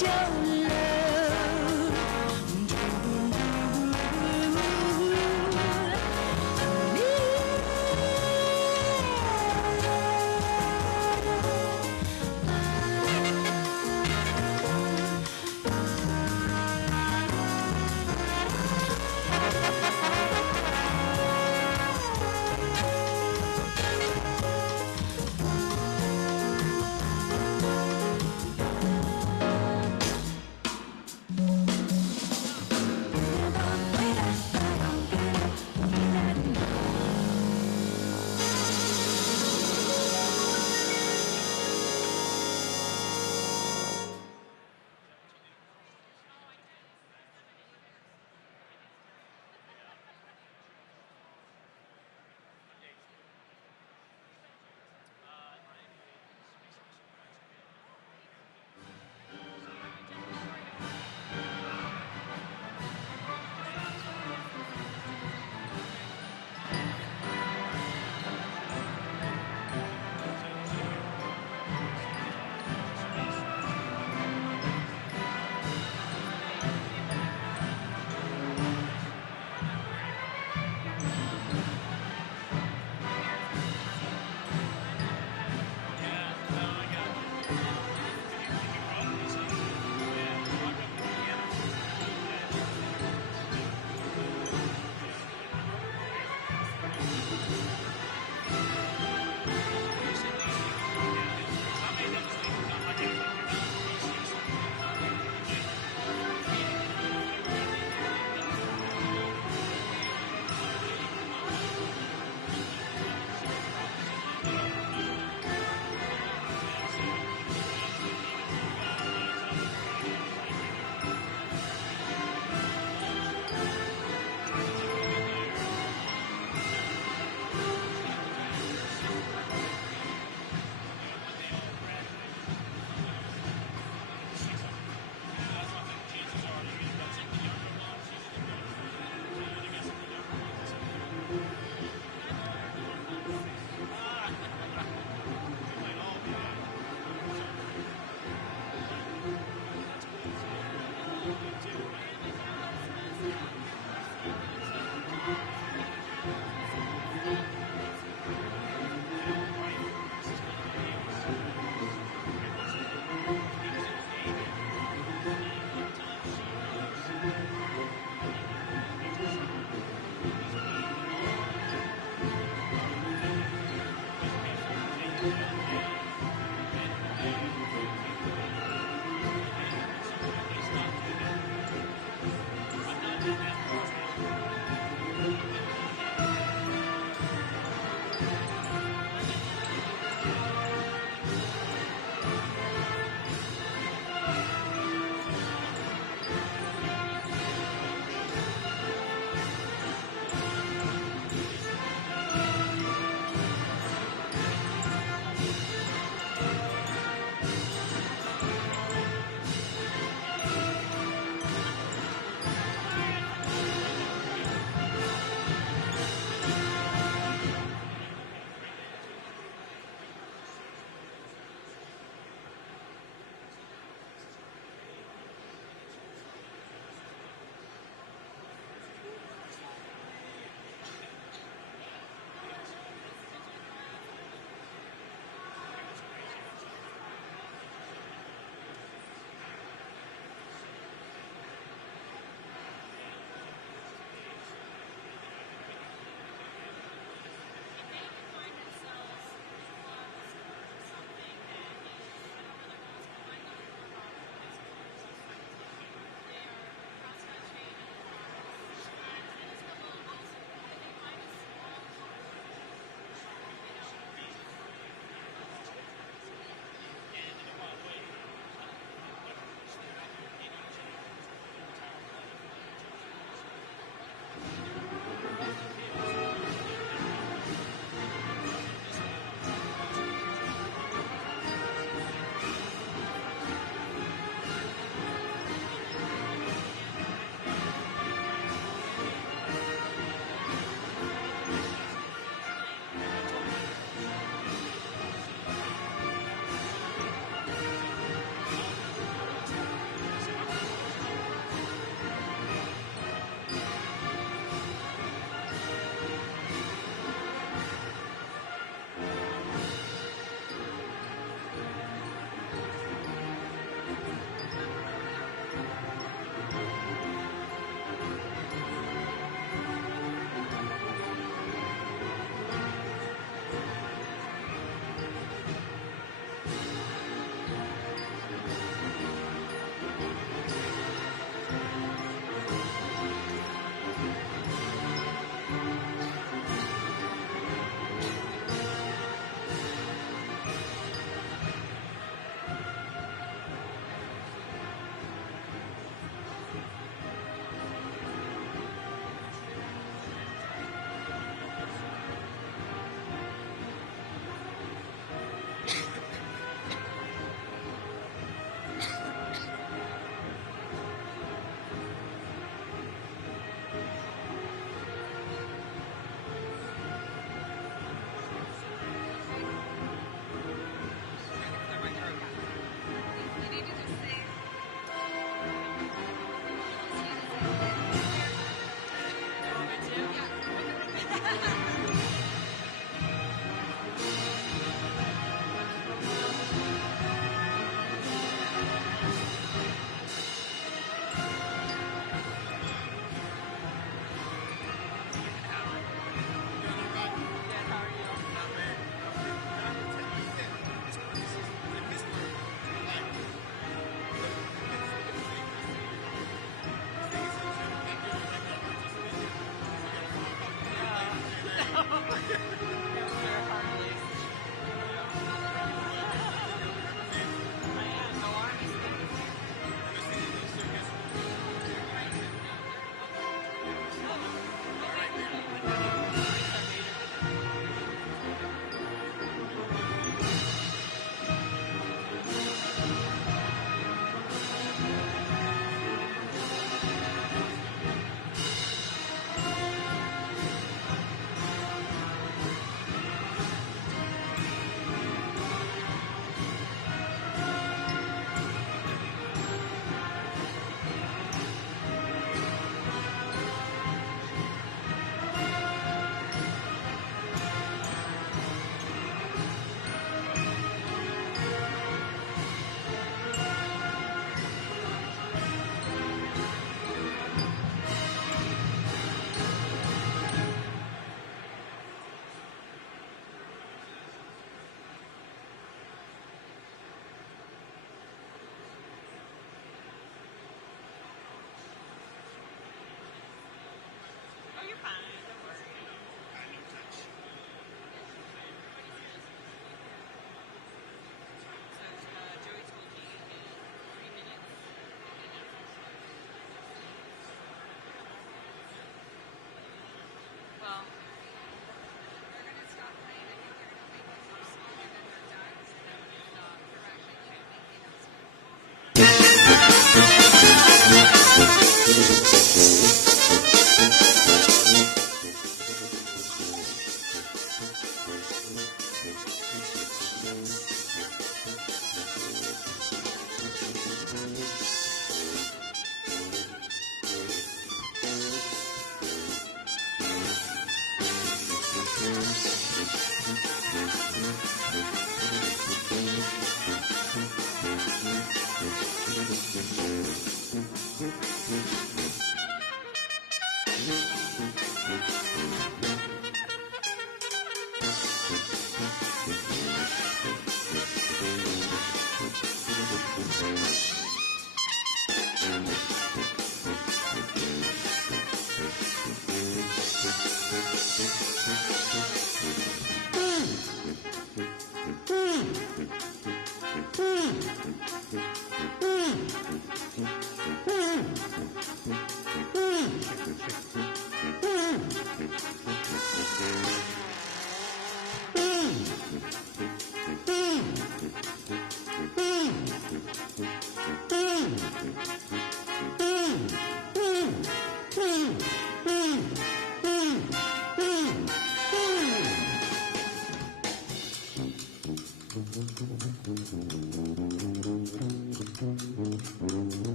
your love.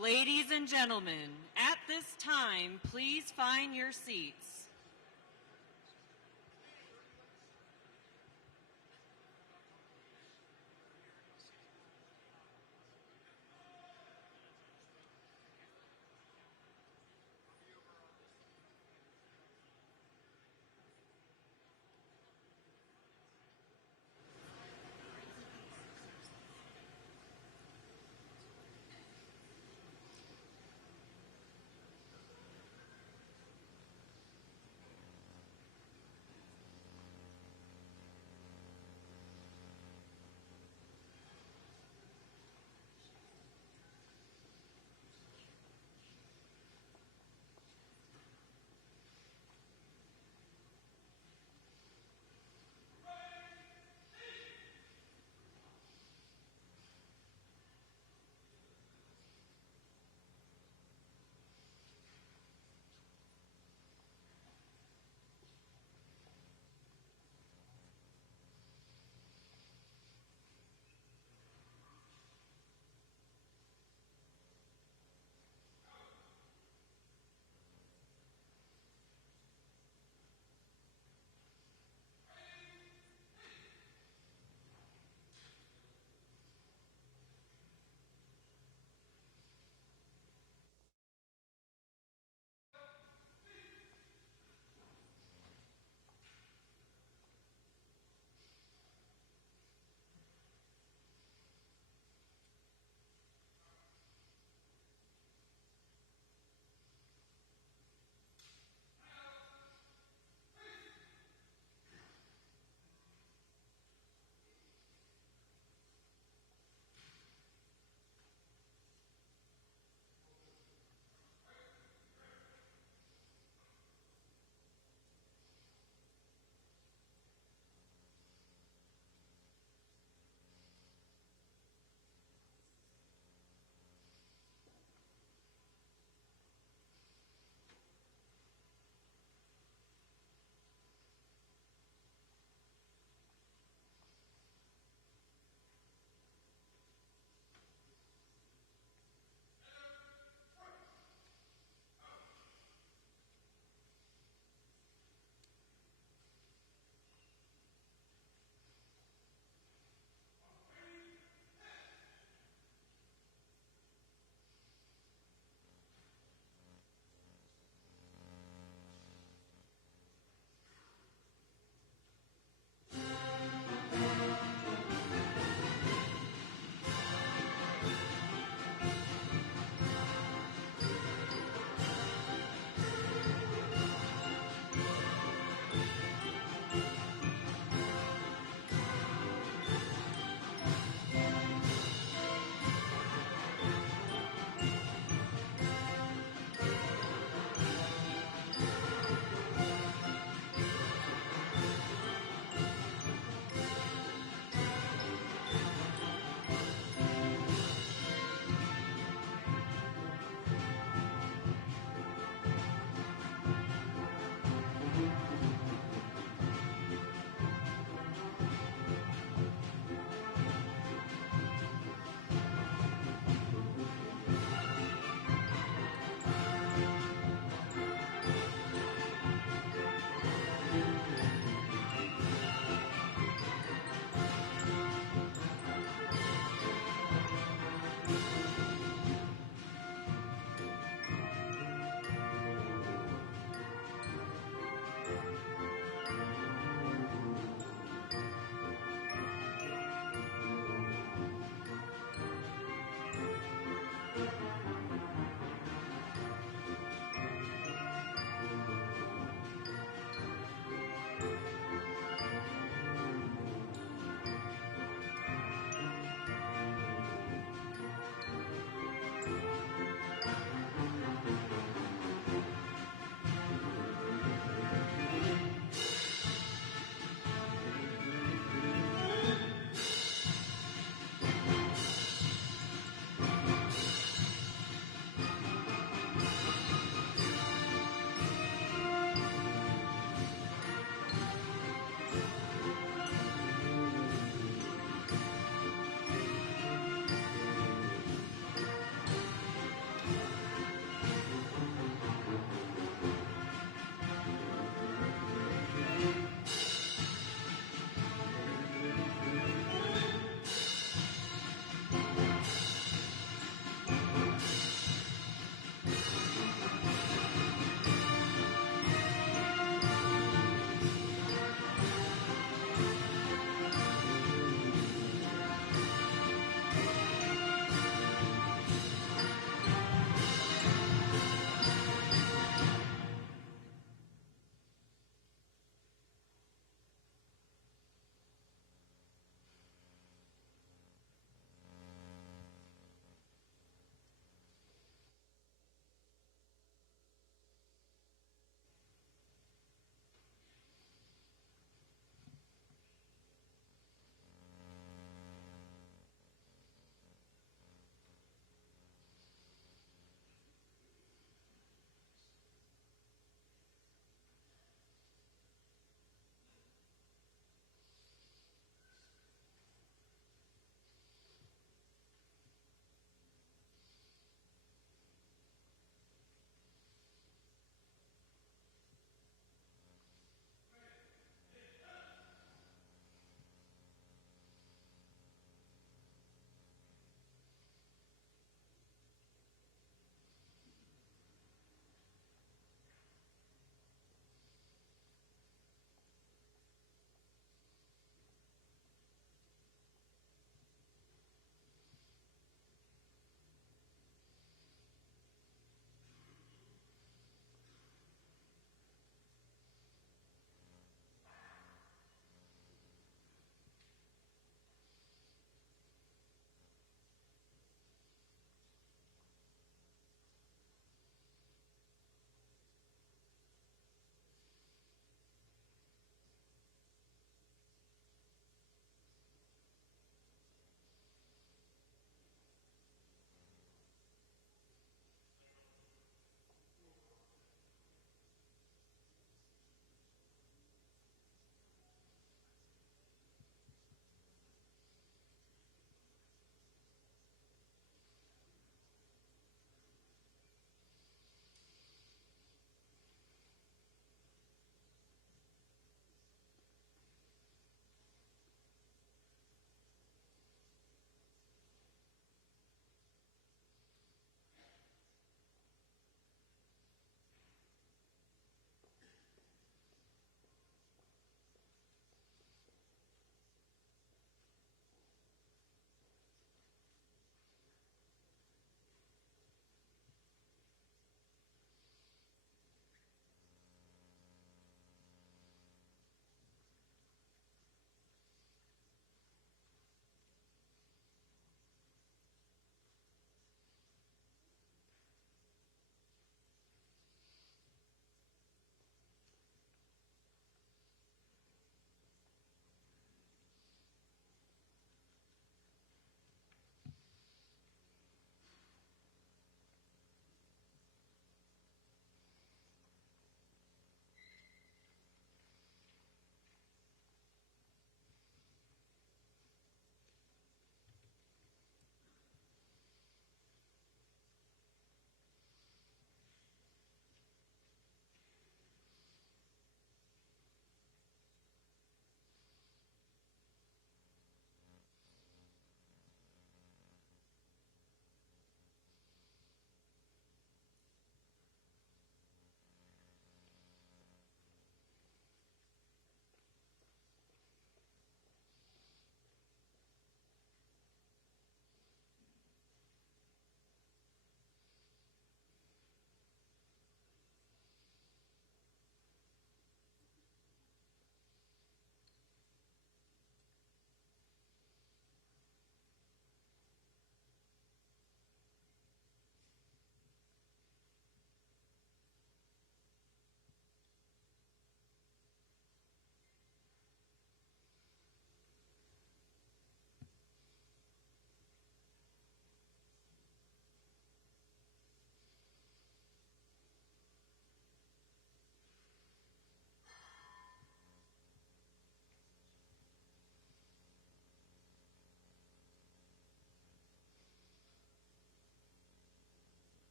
Ladies and gentlemen, at this time, please find your seats.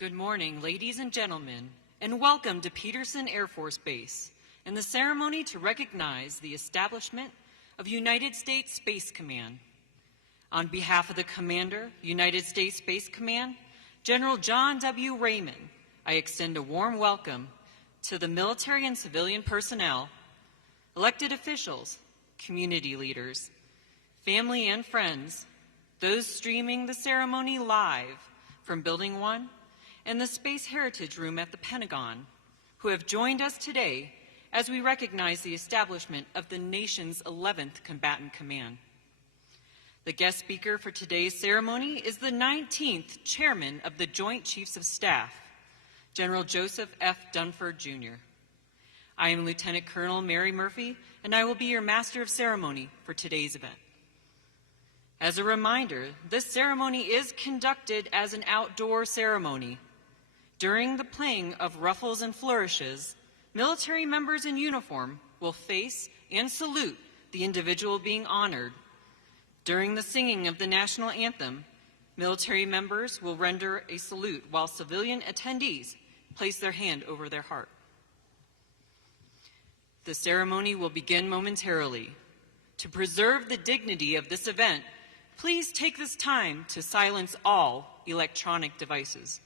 Good morning, ladies and gentlemen, and welcome to Peterson Air Force Base and the ceremony to recognize the establishment of United States Space Command. On behalf of the Commander, United States Space Command, General John W. Raymond, I extend a warm welcome to the military and civilian personnel, elected officials, community leaders, family and friends, those streaming the ceremony live from Building 1, and the Space Heritage Room at the Pentagon, who have joined us today as we recognize the establishment of the nation's 11th Combatant Command. The guest speaker for today's ceremony is the 19th Chairman of the Joint Chiefs of Staff, General Joseph F. Dunford, Jr. I am Lieutenant Colonel Mary Murphy, and I will be your Master of Ceremony for today's event. As a reminder, this ceremony is conducted as an outdoor ceremony. During the playing of ruffles and flourishes, military members in uniform will face and salute the individual being honored. During the singing of the national anthem, military members will render a salute while civilian attendees place their hand over their heart. The ceremony will begin momentarily. To preserve the dignity of this event, please take this time to silence all electronic devices.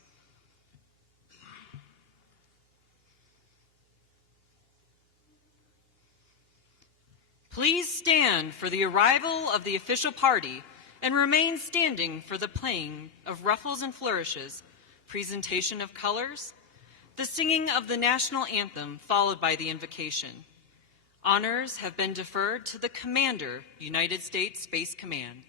Please stand for the arrival of the official party and remain standing for the playing of ruffles and flourishes, presentation of colors, the singing of the national anthem followed by the invocation. Honors have been deferred to the Commander, United States Space Command.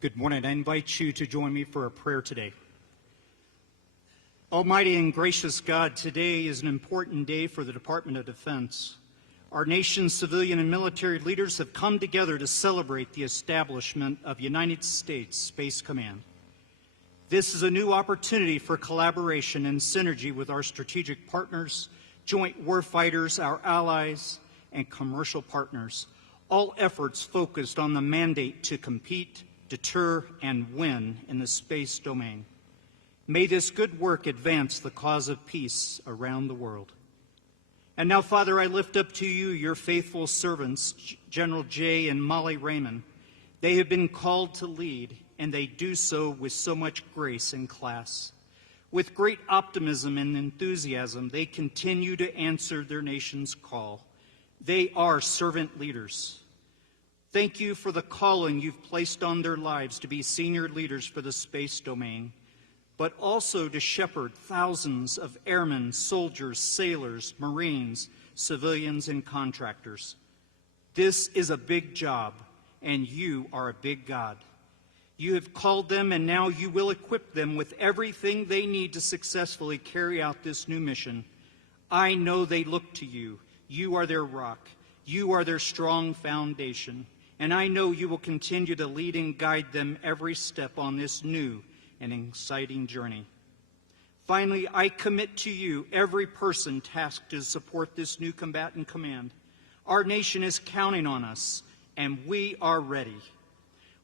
Good morning. I invite you to join me for a prayer today. Almighty and gracious God, today is an important day for the Department of Defense. Our nation's civilian and military leaders have come together to celebrate the establishment of United States Space Command. This is a new opportunity for collaboration and synergy with our strategic partners, joint warfighters, our allies, and commercial partners, all efforts focused on the mandate to compete, deter, and win in the space domain. May this good work advance the cause of peace around the world. And now, Father, I lift up to you your faithful servants, General Jay and Molly Raymond. They have been called to lead, and they do so with so much grace and class. With great optimism and enthusiasm, they continue to answer their nation's call. They are servant leaders. Thank you for the calling you've placed on their lives to be senior leaders for the space domain, but also to shepherd thousands of airmen, soldiers, sailors, Marines, civilians, and contractors. This is a big job, and you are a big God. You have called them, and now you will equip them with everything they need to successfully carry out this new mission. I know they look to you. You are their rock. You are their strong foundation. And I know you will continue to lead and guide them every step on this new and exciting journey. Finally, I commit to you every person tasked to support this new combatant command. Our nation is counting on us, and we are ready.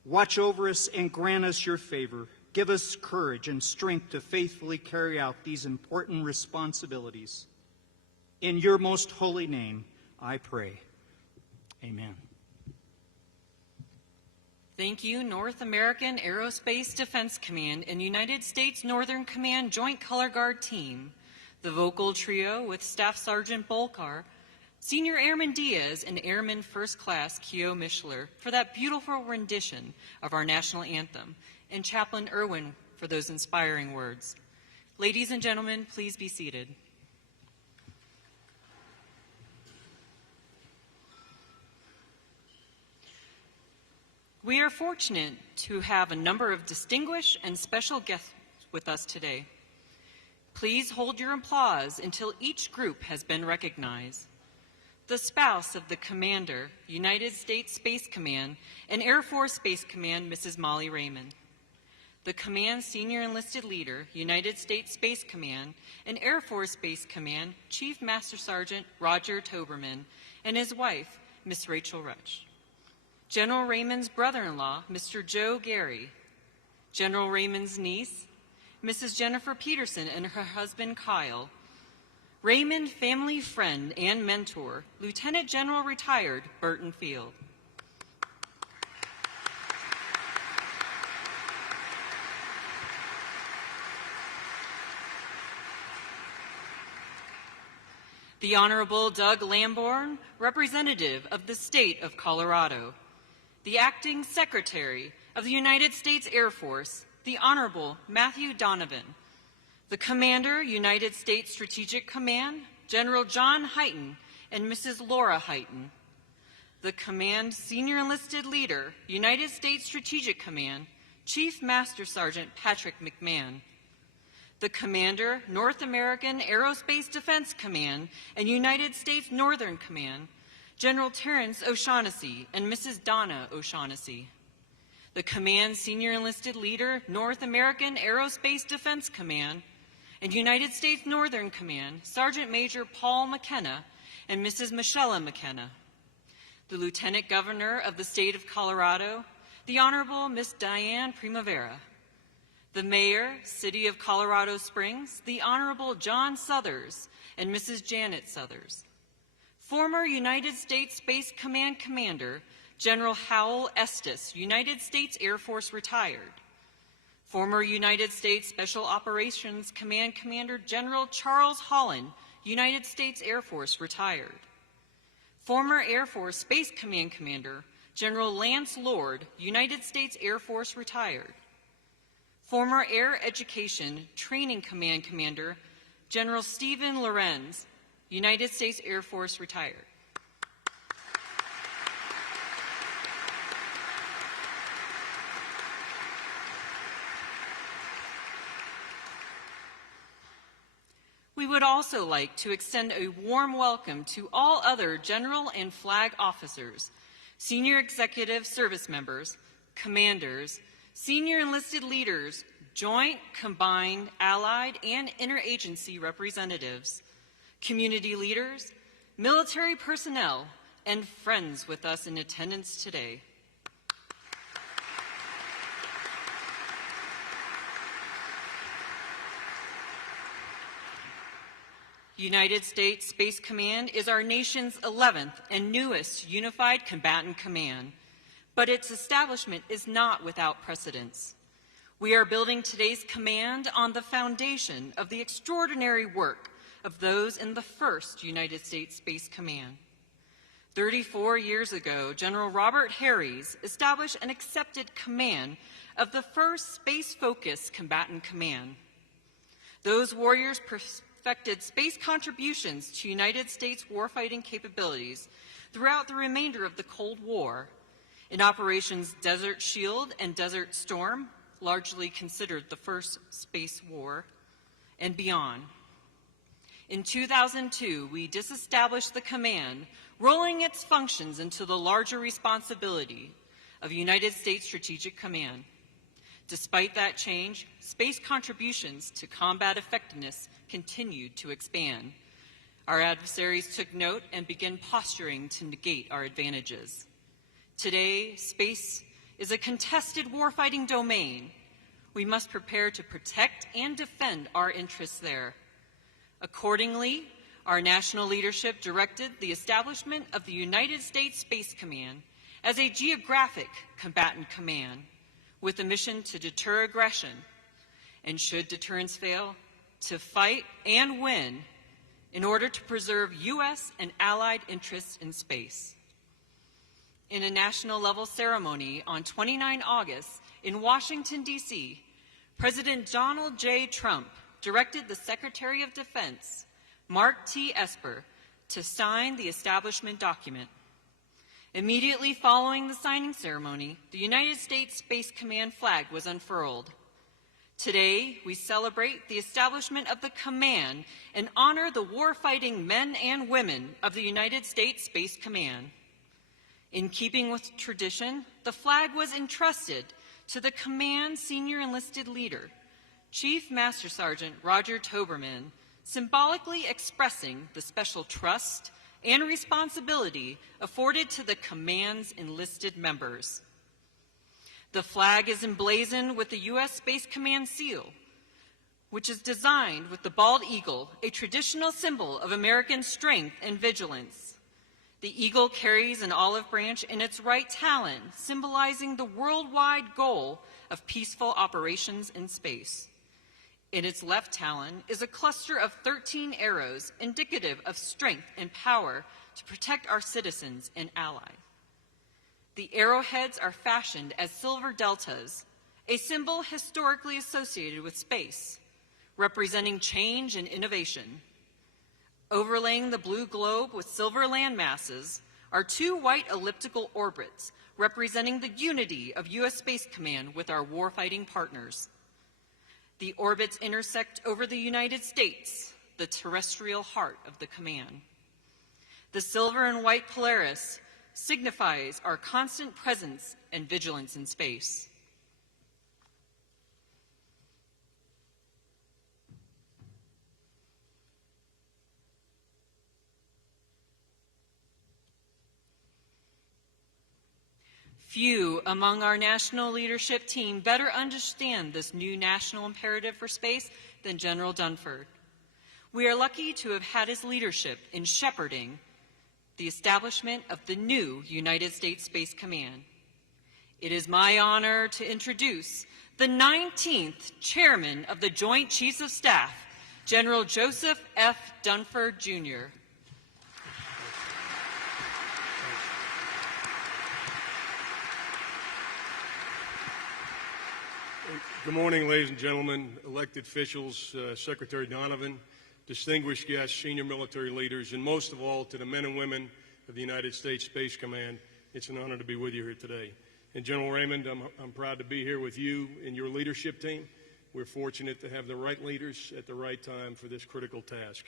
Watch over us and grant us your favor. Give us courage and strength to faithfully carry out these important responsibilities. In your most holy name, I pray. Amen. Thank you, North American Aerospace Defense Command and United States Northern Command Joint Color Guard Team, the vocal trio with Staff Sergeant Bolkar, Senior Airman Diaz, and Airman First Class Keo Mishler for that beautiful rendition of our national anthem, and Chaplain Irwin for those inspiring words. Ladies and gentlemen, please be seated. We are fortunate to have a number of distinguished and special guests with us today. Please hold your applause until each group has been recognized. The spouse of the Commander, United States Space Command and Air Force Space Command, Mrs. Molly Raymond. The Command Senior Enlisted Leader, United States Space Command and Air Force Space Command, Chief Master Sergeant Roger Toberman, and his wife, Miss Rachel Rutch. General Raymond's brother-in-law, Mr. Joe Gary. General Raymond's niece, Mrs. Jennifer Peterson, and her husband, Kyle. Raymond family friend and mentor, Lieutenant General retired Burton Field. The Honorable Doug Lamborn, representative of the state of Colorado. The Acting Secretary of the United States Air Force, the Honorable Matthew Donovan. The Commander, United States Strategic Command, General John Hyten and Mrs. Laura Hyten. The Command Senior Enlisted Leader, United States Strategic Command, Chief Master Sergeant Patrick McMahon. The Commander, North American Aerospace Defense Command and United States Northern Command, General Terrence O'Shaughnessy and Mrs. Donna O'Shaughnessy. The Command Senior Enlisted Leader, North American Aerospace Defense Command and United States Northern Command, Sergeant Major Paul McKenna and Mrs. Michelle McKenna. The Lieutenant Governor of the State of Colorado, the Honorable Miss Diane Primavera. The Mayor, City of Colorado Springs, the Honorable John Suthers and Mrs. Janet Suthers. Former United States Space Command Commander, General Howell Estes, United States Air Force retired. Former United States Special Operations Command Commander, General Charles Holland, United States Air Force retired. Former Air Force Space Command Commander, General Lance Lord, United States Air Force retired. Former Air Education Training Command Commander, General Stephen Lorenz, United States Air Force retired. we would also like to extend a warm welcome to all other general and flag officers, senior executive service members, commanders, senior enlisted leaders, joint, combined, allied, and interagency representatives, community leaders, military personnel, and friends with us in attendance today. United States Space Command is our nation's 11th and newest unified combatant command, but its establishment is not without precedence. We are building today's command on the foundation of the extraordinary work of those in the first United States Space Command. 34 years ago, General Robert Harries established an accepted command of the first space-focused combatant command. Those warriors perfected space contributions to United States warfighting capabilities throughout the remainder of the Cold War. In Operations Desert Shield and Desert Storm, largely considered the first space war, and beyond. In 2002, we disestablished the command, rolling its functions into the larger responsibility of United States Strategic Command. Despite that change, space contributions to combat effectiveness continued to expand. Our adversaries took note and began posturing to negate our advantages. Today, space is a contested warfighting domain. We must prepare to protect and defend our interests there. Accordingly, our national leadership directed the establishment of the United States Space Command as a geographic combatant command with a mission to deter aggression, and should deterrence fail, to fight and win in order to preserve U.S. and allied interests in space. In a national-level ceremony on 29 August in Washington, D.C., President Donald J. Trump directed the Secretary of Defense, Mark T. Esper, to sign the establishment document. Immediately following the signing ceremony, the United States Space Command flag was unfurled. Today, we celebrate the establishment of the command and honor the warfighting men and women of the United States Space Command. In keeping with tradition, the flag was entrusted to the command senior enlisted leader, Chief Master Sergeant Roger Toberman, symbolically expressing the special trust and responsibility afforded to the command's enlisted members. The flag is emblazoned with the U.S. Space Command seal, which is designed with the bald eagle, a traditional symbol of American strength and vigilance. The eagle carries an olive branch in its right talon, symbolizing the worldwide goal of peaceful operations in space. In its left talon is a cluster of 13 arrows, indicative of strength and power to protect our citizens and allies. The arrowheads are fashioned as silver deltas, a symbol historically associated with space, representing change and innovation. Overlaying the blue globe with silver land masses are two white elliptical orbits, representing the unity of U.S. Space Command with our warfighting partners. The orbits intersect over the United States, the terrestrial heart of the command. The silver and white Polaris signifies our constant presence and vigilance in space. Few among our national leadership team better understand this new national imperative for space than General Dunford. We are lucky to have had his leadership in shepherding the establishment of the new United States Space Command. It is my honor to introduce the 19th Chairman of the Joint Chiefs of Staff, General Joseph F. Dunford, Jr. Good morning, ladies and gentlemen, elected officials, Secretary Donovan, distinguished guests, senior military leaders, and most of all to the men and women of the United States Space Command. It's an honor to be with you here today. And General Raymond, I'm proud to be here with you and your leadership team. We're fortunate to have the right leaders at the right time for this critical task.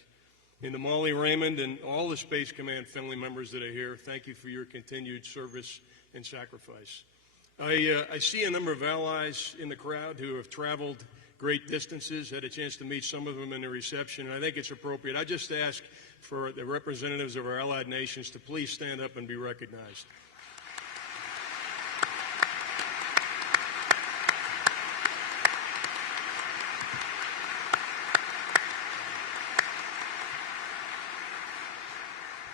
And to Molly, Raymond, and all the Space Command family members that are here, thank you for your continued service and sacrifice. I see a number of allies in the crowd who have traveled great distances, had a chance to meet some of them in the reception, and I think it's appropriate. I just ask for the representatives of our allied nations to please stand up and be recognized.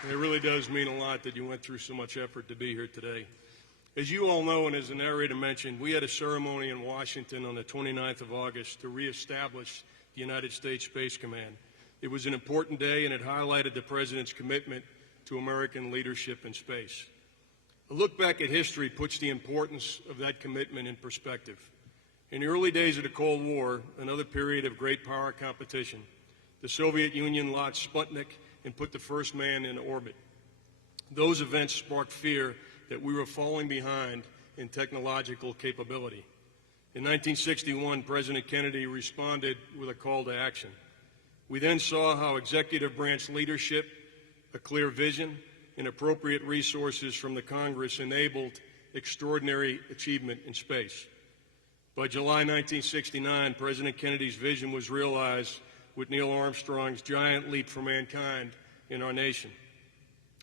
And it really does mean a lot that you went through so much effort to be here today. As you all know, and as the narrator mentioned, we had a ceremony in Washington on the 29th of August to reestablish the United States Space Command. It was an important day, and it highlighted the President's commitment to American leadership in space. A look back at history puts the importance of that commitment in perspective. In the early days of the Cold War, another period of great power competition, the Soviet Union launched Sputnik and put the first man in orbit. Those events sparked fear that we were falling behind in technological capability. In 1961, President Kennedy responded with a call to action. We then saw how executive branch leadership, a clear vision, and appropriate resources from the Congress enabled extraordinary achievement in space. By July 1969, President Kennedy's vision was realized with Neil Armstrong's giant leap for mankind in our nation.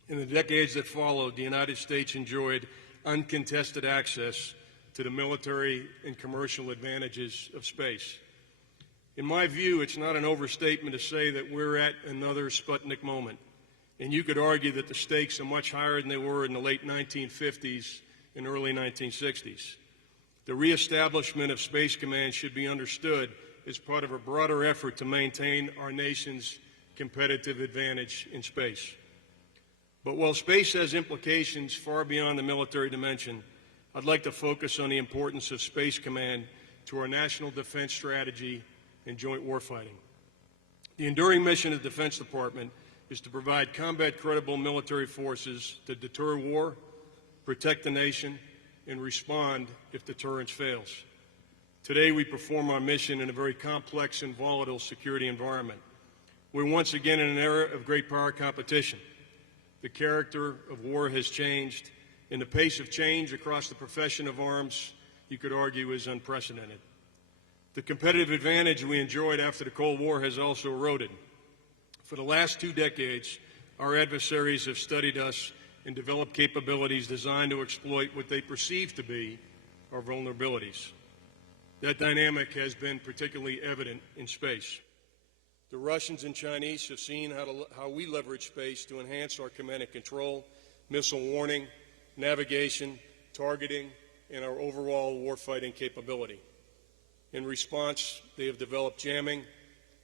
In the decades that followed, the United States enjoyed uncontested access to the military and commercial advantages of space. In my view, it's not an overstatement to say that we're at another Sputnik moment, and you could argue that the stakes are much higher than they were in the late 1950s and early 1960s. The reestablishment of Space Command should be understood as part of a broader effort to maintain our nation's competitive advantage in space. But while space has implications far beyond the military dimension, I'd like to focus on the importance of Space Command to our national defense strategy and joint warfighting. The enduring mission of the Defense Department is to provide combat-credible military forces to deter war, protect the nation, and respond if deterrence fails. Today, we perform our mission in a very complex and volatile security environment. We're once again in an era of great power competition. The character of war has changed, and the pace of change across the profession of arms, you could argue, is unprecedented. The competitive advantage we enjoyed after the Cold War has also eroded. For the last 2 decades, our adversaries have studied us and developed capabilities designed to exploit what they perceive to be our vulnerabilities. That dynamic has been particularly evident in space. The Russians and Chinese have seen how we leverage space to enhance our command and control, missile warning, navigation, targeting, and our overall warfighting capability. In response, they have developed jamming,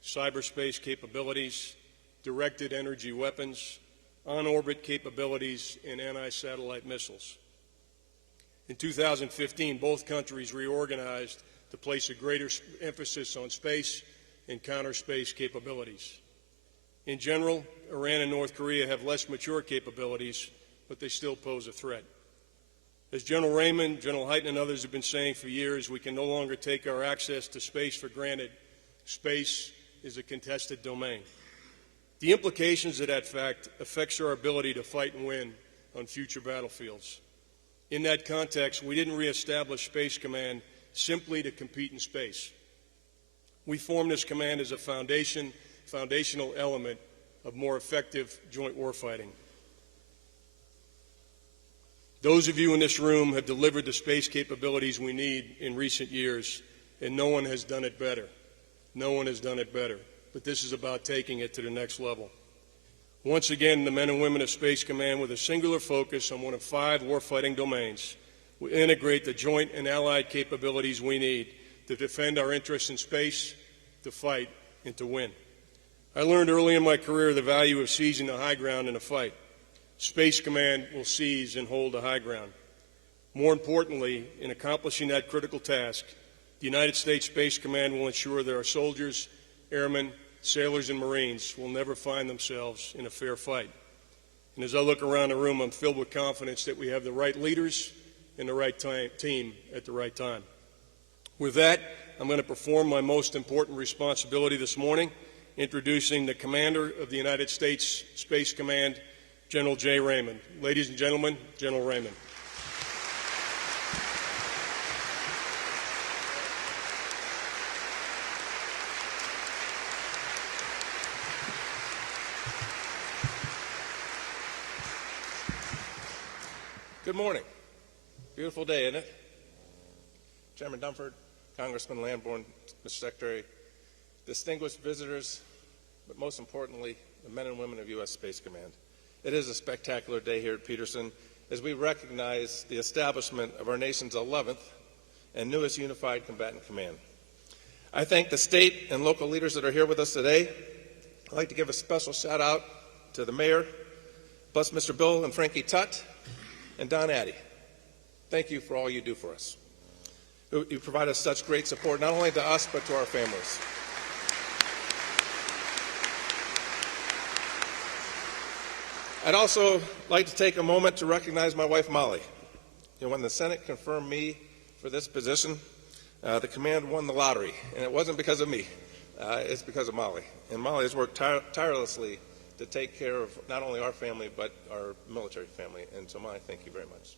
cyberspace capabilities, directed energy weapons, on-orbit capabilities, and anti-satellite missiles. In 2015, both countries reorganized to place a greater emphasis on space and counter-space capabilities. In general, Iran and North Korea have less mature capabilities, but they still pose a threat. As General Raymond, General Hyten, and others have been saying for years, we can no longer take our access to space for granted. Space is a contested domain. The implications of that fact affects our ability to fight and win on future battlefields. In that context, we didn't reestablish Space Command simply to compete in space. We formed this command as a foundational element of more effective joint warfighting. Those of you in this room have delivered the space capabilities we need in recent years, and no one has done it better. No one has done it better. But this is about taking it to the next level. Once again, the men and women of Space Command, with a singular focus on one of 5 warfighting domains, will integrate the joint and allied capabilities we need to defend our interests in space, to fight, and to win. I learned early in my career the value of seizing the high ground in a fight. Space Command will seize and hold the high ground. More importantly, in accomplishing that critical task, the United States Space Command will ensure that our soldiers, airmen, sailors, and Marines will never find themselves in a fair fight. And as I look around the room, I'm filled with confidence that we have the right leaders and the right team at the right time. With that, I'm going to perform my most important responsibility this morning, introducing the Commander of the United States Space Command, General J. Raymond. Ladies and gentlemen, General Raymond. Good morning. Beautiful day, isn't it? Chairman Dunford, Congressman Lamborn, Mr. Secretary, distinguished visitors, but most importantly, the men and women of U.S. Space Command. It is a spectacular day here at Peterson as we recognize the establishment of our nation's 11th and newest unified combatant command. I thank the state and local leaders that are here with us today. I'd like to give a special shout out to the mayor, plus Mr. Bill and Frankie Tutt, and Don Addy. Thank you for all you do for us. You provide us such great support, not only to us, but to our families. I'd also like to take a moment to recognize my wife, Molly. When the Senate confirmed me for this position, the command won the lottery, and it wasn't because of me. It's because of Molly. And Molly has worked tirelessly to take care of not only our family, but our military family. And so, Molly, thank you very much.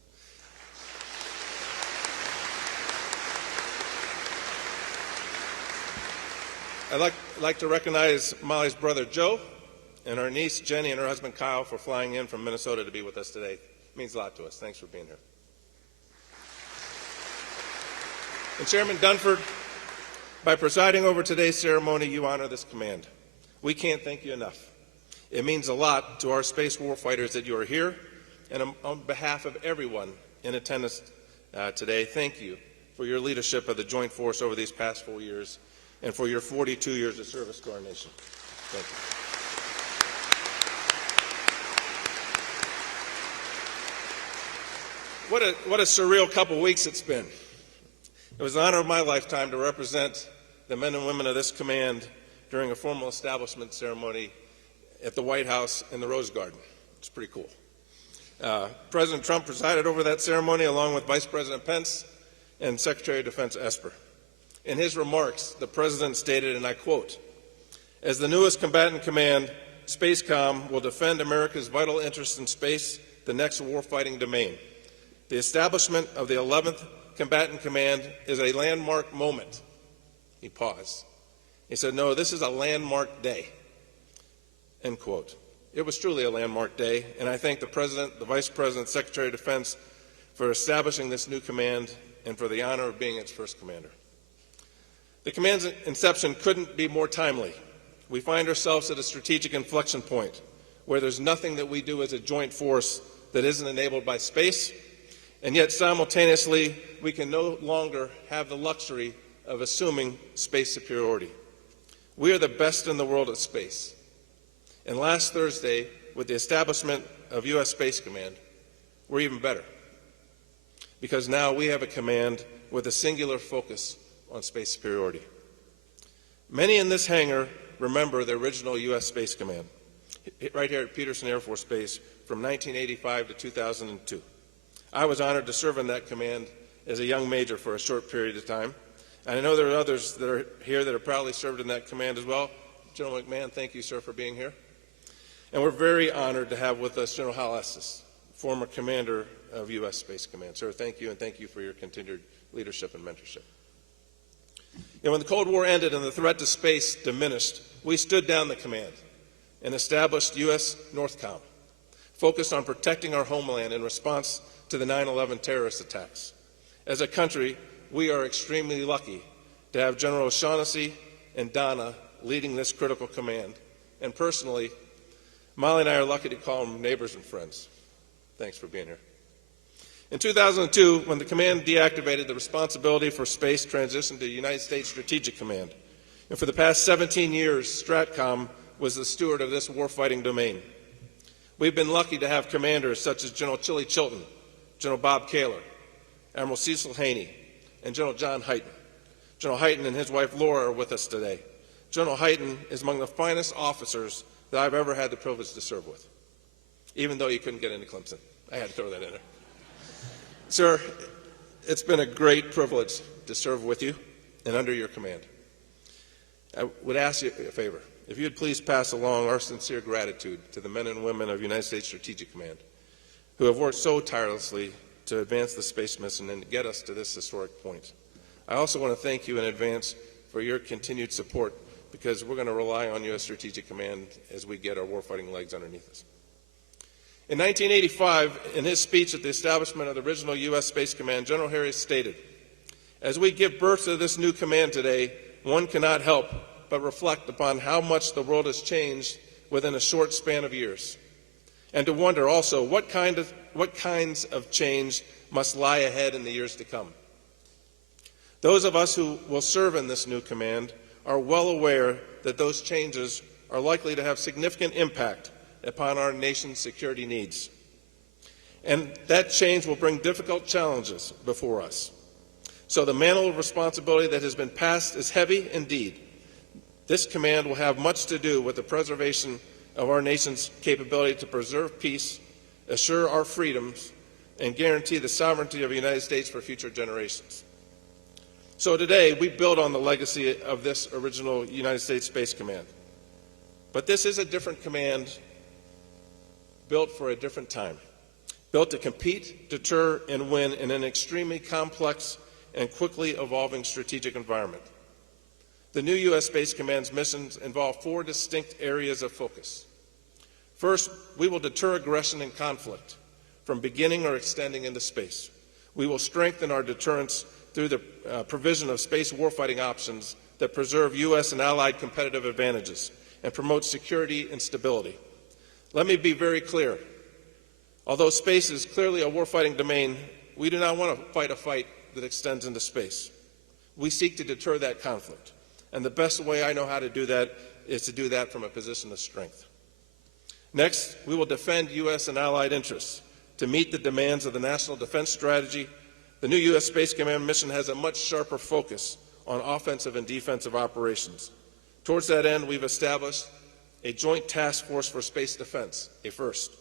I'd like to recognize Molly's brother, Joe, and our niece, Jenny, and her husband, Kyle, for flying in from Minnesota to be with us today. It means a lot to us. Thanks for being here. And Chairman Dunford, by presiding over today's ceremony, you honor this command. We can't thank you enough. It means a lot to our space warfighters that you are here, and on behalf of everyone in attendance today, thank you for your leadership of the Joint Force over these past 4 years and for your 42 years of service to our nation. Thank you. What a surreal couple weeks it's been. It was the honor of my lifetime to represent the men and women of this command during a formal establishment ceremony at the White House in the Rose Garden. It's pretty cool. President Trump presided over that ceremony along with Vice President Pence and Secretary of Defense Esper. In his remarks, the President stated, and I quote, "As the newest combatant command, SPACECOM will defend America's vital interests in space, the next warfighting domain. The establishment of the 11th Combatant Command is a landmark moment." He paused. He said, "No, this is a landmark day." End quote. It was truly a landmark day, and I thank the President, the Vice President, Secretary of Defense for establishing this new command and for the honor of being its first commander. The command's inception couldn't be more timely. We find ourselves at a strategic inflection point where there's nothing that we do as a joint force that isn't enabled by space, and yet simultaneously we can no longer have the luxury of assuming space superiority. We are the best in the world at space. And last Thursday, with the establishment of U.S. Space Command, we're even better. Because now we have a command with a singular focus on space superiority. Many in this hangar remember the original U.S. Space Command, right here at Peterson Air Force Base from 1985 to 2002. I was honored to serve in that command as a young major for a short period of time. And I know there are others that are here that have proudly served in that command as well. General McMahon, thank you, sir, for being here. And we're very honored to have with us General Hal Estes, former commander of U.S. Space Command. Sir, thank you, and thank you for your continued leadership and mentorship. When the Cold War ended and the threat to space diminished, we stood down the command and established U.S. NORTHCOM, focused on protecting our homeland in response to the 9/11 terrorist attacks. As a country, we are extremely lucky to have General O'Shaughnessy and Donna leading this critical command. And personally, Molly and I are lucky to call them neighbors and friends. Thanks for being here. In 2002, when the command deactivated, the responsibility for space transitioned to United States Strategic Command. And for the past 17 years, STRATCOM was the steward of this warfighting domain. We've been lucky to have commanders such as General Chili Chilton, General Bob Kaler, Admiral Cecil Haney, and General John Hyten. General Hyten and his wife Laura are with us today. General Hyten is among the finest officers that I've ever had the privilege to serve with, even though you couldn't get into Clemson. I had to throw that in there. Sir, it's been a great privilege to serve with you. and under your command. I would ask you a favor. If you would please pass along our sincere gratitude to the men and women of United States Strategic Command who have worked so tirelessly to advance the space mission and get us to this historic point. I also want to thank you in advance for your continued support, because we're going to rely on U.S. Strategic Command as we get our warfighting legs underneath us. In 1985, in his speech at the establishment of the original U.S. Space Command, General Harris stated, "As we give birth to this new command today, one cannot help but reflect upon how much the world has changed within a short span of years, and to wonder also what kinds of change must lie ahead in the years to come. Those of us who will serve in this new command are well aware that those changes are likely to have significant impact upon our nation's security needs, and that change will bring difficult challenges before us. So the mantle of responsibility that has been passed is heavy indeed. This command will have much to do with the preservation of our nation's capability to preserve peace, assure our freedoms, and guarantee the sovereignty of the United States for future generations." So today, we build on the legacy of this original United States Space Command. But this is a different command built for a different time, built to compete, deter, and win in an extremely complex and quickly evolving strategic environment. The new U.S. Space Command's missions involve 4 distinct areas of focus. First, we will deter aggression and conflict from beginning or extending into space. We will strengthen our deterrence through the provision of space warfighting options that preserve U.S. and allied competitive advantages and promote security and stability. Let me be very clear. Although space is clearly a warfighting domain, we do not want to fight a fight that extends into space. We seek to deter that conflict, and the best way I know how to do that is to do that from a position of strength. Next, we will defend U.S. and allied interests to meet the demands of the National Defense Strategy. The new U.S. Space Command mission has a much sharper focus on offensive and defensive operations. Towards that end, we've established a Joint Task Force for Space Defense, a first,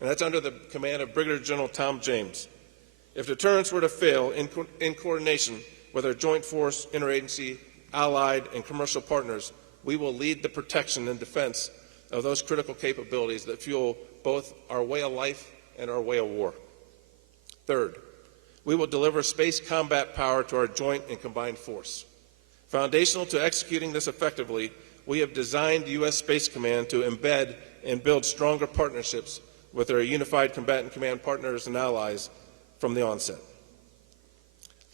and that's under the command of Brigadier General Tom James. If deterrence were to fail in coordination with our joint force, interagency, allied, and commercial partners, we will lead the protection and defense of those critical capabilities that fuel both our way of life and our way of war. Third, we will deliver space combat power to our joint and combined force. Foundational to executing this effectively, we have designed the U.S. Space Command to embed and build stronger partnerships with our unified combatant command partners and allies from the onset.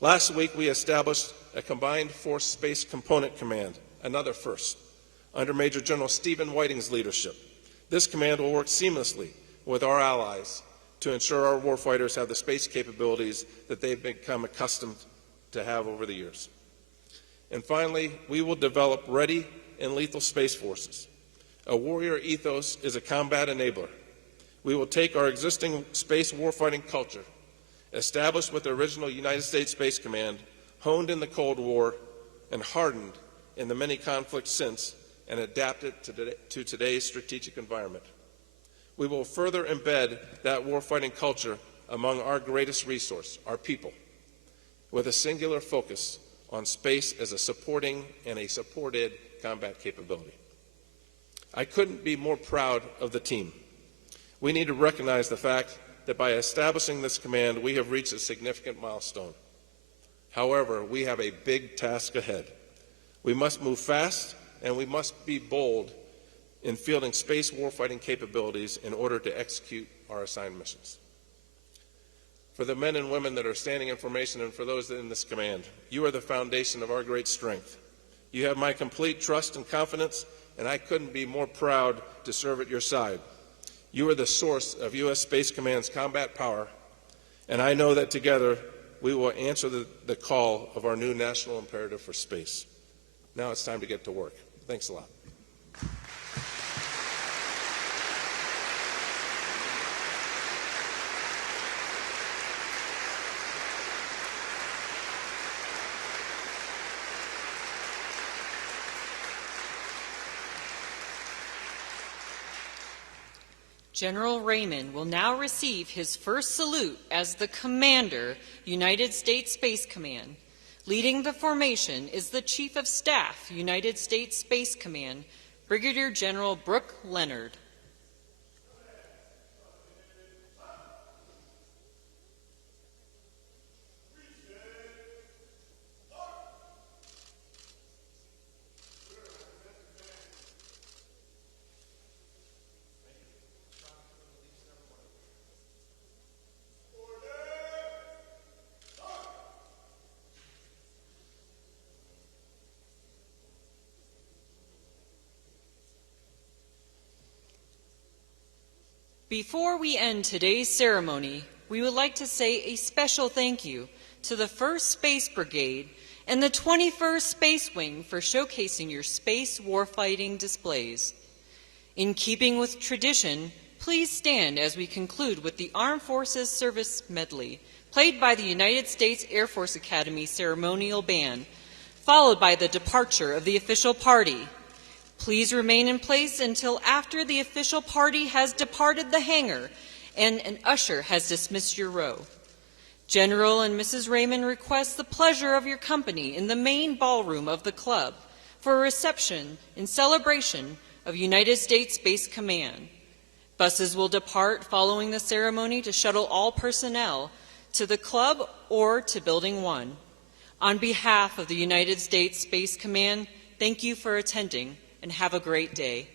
Last week, we established a Combined Force Space Component Command, another first, under Major General Stephen Whiting's leadership. This command will work seamlessly with our allies to ensure our warfighters have the space capabilities that they've become accustomed to have over the years. And finally, we will develop ready and lethal space forces. A warrior ethos is a combat enabler. We will take our existing space warfighting culture, established with the original United States Space Command, honed in the Cold War, and hardened in the many conflicts since, and adapt it to today's strategic environment. We will further embed that warfighting culture among our greatest resource, our people, with a singular focus on space as a supporting and a supported combat capability. I couldn't be more proud of the team. We need to recognize the fact that by establishing this command, we have reached a significant milestone. However, we have a big task ahead. We must move fast, and we must be bold in fielding space warfighting capabilities in order to execute our assigned missions. For the men and women that are standing in formation and for those in this command, you are the foundation of our great strength. You have my complete trust and confidence, and I couldn't be more proud to serve at your side. You are the source of U.S. Space Command's combat power, and I know that together we will answer the call of our new national imperative for space. Now it's time to get to work. Thanks a lot. General Raymond will now receive his first salute as the Commander, United States Space Command. Leading the formation is the Chief of Staff, United States Space Command, Brigadier General Brooke Leonard. Before we end today's ceremony, we would like to say a special thank you to the 1st Space Brigade and the 21st Space Wing for showcasing your space warfighting displays. In keeping with tradition, please stand as we conclude with the Armed Forces Service Medley, played by the United States Air Force Academy Ceremonial Band, followed by the departure of the official party. Please remain in place until after the official party has departed the hangar and an usher has dismissed your row. General and Mrs. Raymond request the pleasure of your company in the main ballroom of the club for a reception in celebration of United States Space Command. Buses will depart following the ceremony to shuttle all personnel to the club or to Building 1. On behalf of the United States Space Command, thank you for attending and have a great day.